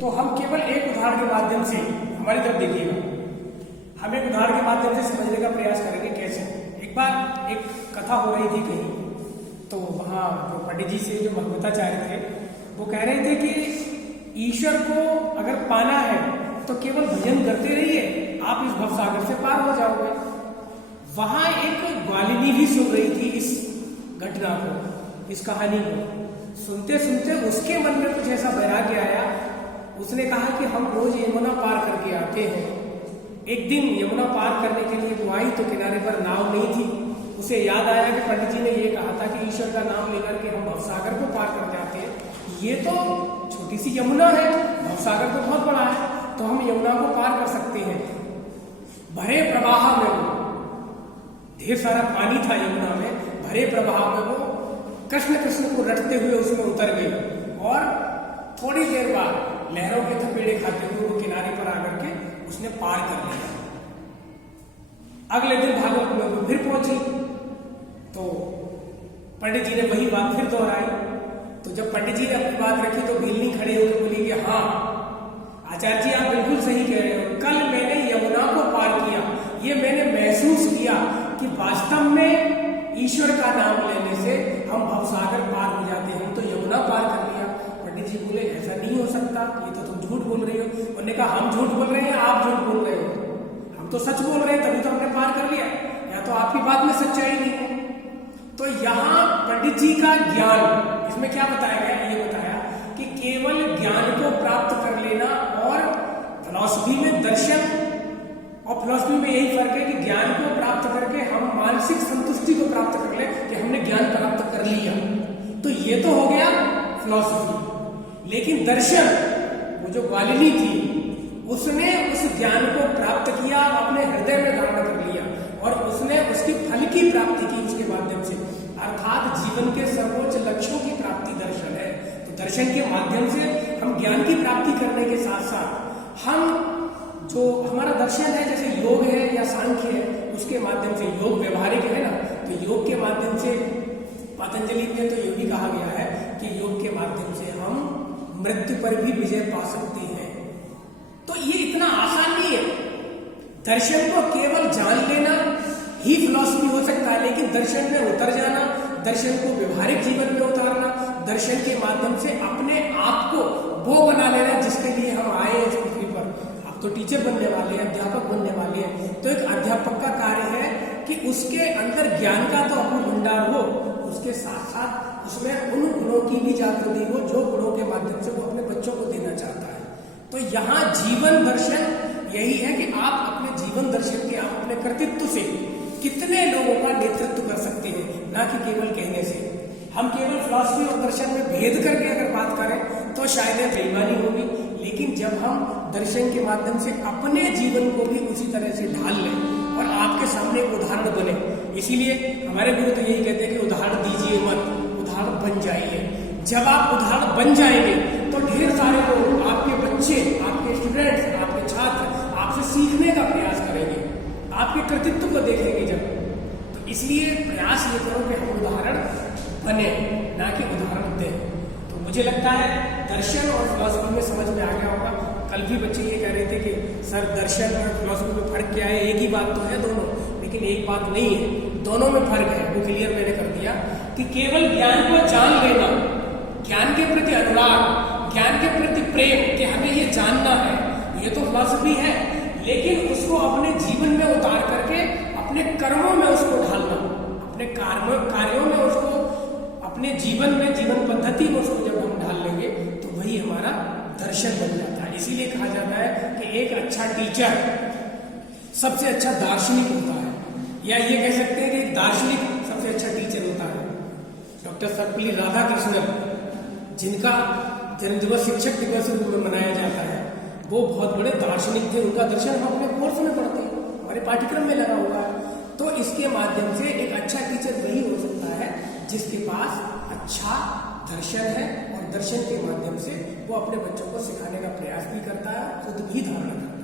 तो हम केवल एक उदाहरण के माध्यम से, हमारी तरफ देखिएगा, हम एक उदाहरण के माध्यम से समझने का प्रयास करेंगे कैसे। एक बार एक कथा हो रही थी कहीं, तो वहाँ जो पंडित जी से जो भगवताचार्य थे वो कह रहे थे कि ईश्वर को अगर पाना है तो केवल भजन करते रहिए, आप इस भवसागर से पार हो जाओगे। वहां एक ग्वालिनी भी सुन रही थी इस घटना को, इस कहानी को। सुनते सुनते उसके मन में कुछ ऐसा वैराग्य आया, उसने कहा कि हम रोज यमुना पार करके आते हैं। एक दिन यमुना पार करने के लिए वो आई तो किनारे पर नाव नहीं थी। उसे याद आया कि पंडित जी ने ये कहा था कि ईश्वर का नाम लेकर के हम भवसागर को पार कर जाते हैं। ये तो छोटी सी यमुना है, भवसागर तो बहुत बड़ा है, तो हम यमुना को पार कर सकते हैं। भरे प्रवाह में, ढेर सारा पानी था यमुना में, भरे प्रवाह में वो कृष्ण कृष्ण को रटते हुए उसमें उतर गई और थोड़ी देर बाद लहरों के थपेड़े खाते हुए वो किनारे पर आकर के उसने पार कर लिया। अगले दिन भागवत में वो फिर पहुंची तो पंडित जी ने वही बात फिर दोहराई। तो जब पंडित जी ने अपनी बात रखी तो भीलनी खड़े होकर बोली कि हाँ आचार्य जी आप बिल्कुल सही कह रहे हो, कल मैंने यमुना को पार किया, ये मैंने महसूस किया कि वास्तव में ईश्वर का नाम लेने से हम भवसागर पार हो जाते हैं, हम तो यमुना पार कर लिया। पंडित जी बोले ऐसा नहीं हो सकता, ये तो तुम झूठ बोल रही हो। उन्होंने कहा हम झूठ बोल रहे हैं, आप झूठ बोल रहे हो, हम तो सच बोल रहे हैं, तभी तो हमने पार कर लिया, या तो आपकी बात में सच्चाई नहीं है। तो यहाँ पंडित जी का ज्ञान, इसमें क्या बताया गया, ये बताया कि केवल ज्ञान को प्राप्त कर लेना और फिलॉसफी में दर्शन और फिलॉसफी में यही फर्क है कि ज्ञान को प्राप्त करके हम मानसिक संतुष्टि को प्राप्त कर ले कि हमने ज्ञान प्राप्त कर लिया, तो ये तो हो गया फिलॉसफी। लेकिन दर्शन, वो जो ग्वालिनी थी, उसने उस ज्ञान को प्राप्त किया, अपने हृदय में धारण कर लिया और उसने उसकी फल की प्राप्ति की उसके माध्यम से, अर्थात जीवन के सर्वोच्च लक्ष्यों की प्राप्ति दर्शन है। तो दर्शन के माध्यम से हम ज्ञान की प्राप्ति करने के साथ साथ हम जो हमारा दर्शन है, जैसे योग है या सांख्य है, उसके माध्यम से, योग व्यवहारिक है ना, तो योग के माध्यम से पतंजलि में तो ये भी कहा गया है कि योग के माध्यम से हम मृत्यु पर भी विजय पा सकते हैं। तो ये इतना आसान नहीं है। दर्शन को केवल जान लेना ही फिलॉसफी हो सकता है, लेकिन दर्शन में उतर जाना, दर्शन को व्यवहारिक जीवन में उतारना, दर्शन के माध्यम से अपने आप को वो बना लेना जिसके लिए हम आए इस पृथ्वी पर। अब तो टीचर बनने वाले हैं, अध्यापक बनने वाले हैं, तो एक अध्यापक का कार्य है कि उसके अंदर ज्ञान का तो अपूर्व भंडार हो, उसके साथ साथ उसमें उन गुणों की भी जागृति हो जो गुणों के माध्यम से वो अपने बच्चों को देना चाहता है। तो यहाँ जीवन दर्शन यही है कि आप अपने जीवन दर्शन के, आप अपने कर्तृत्व से कितने लोगों का नेतृत्व कर सकते हैं, ना कि केवल कहने से। हम केवल फिलॉसफी और दर्शन में भेद करके अगर बात करें तो शायद यह बेईमानी होगी, लेकिन जब हम दर्शन के माध्यम से अपने जीवन को भी उसी तरह से ढाल लें और आपके सामने एक उदाहरण बने, इसीलिए हमारे गुरु तो यही कहते हैं कि उदाहरण दीजिए मत, उदाहरण बन जाइए। जब आप उदाहरण बन जाएंगे तो ढेर सारे लोग, आपके बच्चे, आपके स्टूडेंट्स, आपके छात्र आपसे सीखने का प्रयास करेंगे, आपके कर्तृत्व को देखेंगे जब। तो इसलिए प्रयास ये करो कि हम उदाहरण बने, ना कि उदाहरण दें। तो मुझे लगता है दर्शन और फिलॉसफी में समझ में आ गया होगा। कल भी बच्चे ये कह रहे थे कि सर दर्शन और फिलॉसफी में फर्क क्या है, एक ही बात तो है दोनों, लेकिन एक बात नहीं है, दोनों में फर्क है। वो क्लियर मैंने कर दिया कि केवल ज्ञान को जान लेना, ज्ञान के प्रति अनुराग, ज्ञान के प्रति प्रेम कि हमें ये जानना है, ये तो फिलॉसफी है, लेकिन उसको अपने जीवन में उतार करके अपने कर्मों में उसको ढालना, अपने कार्यों में उसको, अपने जीवन में, जीवन पद्धति में उसको जब हम ढाल लेंगे तो वही हमारा दर्शन बन जाता है। इसीलिए कहा जाता है कि एक अच्छा टीचर सबसे अच्छा दार्शनिक होता है, या ये कह सकते हैं कि एक दार्शनिक सबसे अच्छा टीचर होता है। डॉक्टर सर्वपल्ली राधाकृष्णन, जिनका जन्मदिवस शिक्षक दिवस रूप में मनाया जाता है, वो बहुत बड़े दार्शनिक थे। उनका दर्शन हम अपने कोर्स में पढ़ते हैं, हमारे पाठ्यक्रम में लगा हुआ है। तो इसके माध्यम से एक अच्छा टीचर वही हो सकता है जिसके पास अच्छा दर्शन है, और दर्शन के माध्यम से वो अपने बच्चों को सिखाने का प्रयास भी करता है, खुद भी धारण करता है।